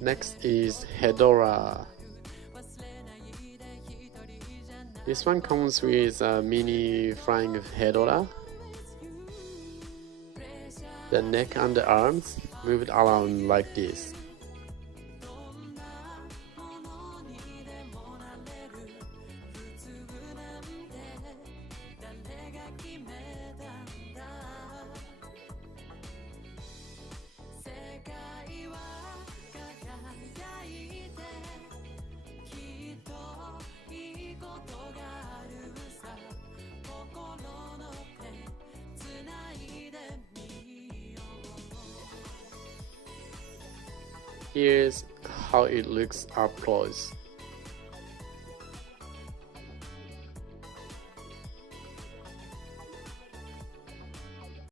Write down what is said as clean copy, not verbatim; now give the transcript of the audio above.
Next is Hedora. This one comes with a mini flying Hedora. The neck and the arms moved around like this. Here's how it looks up close.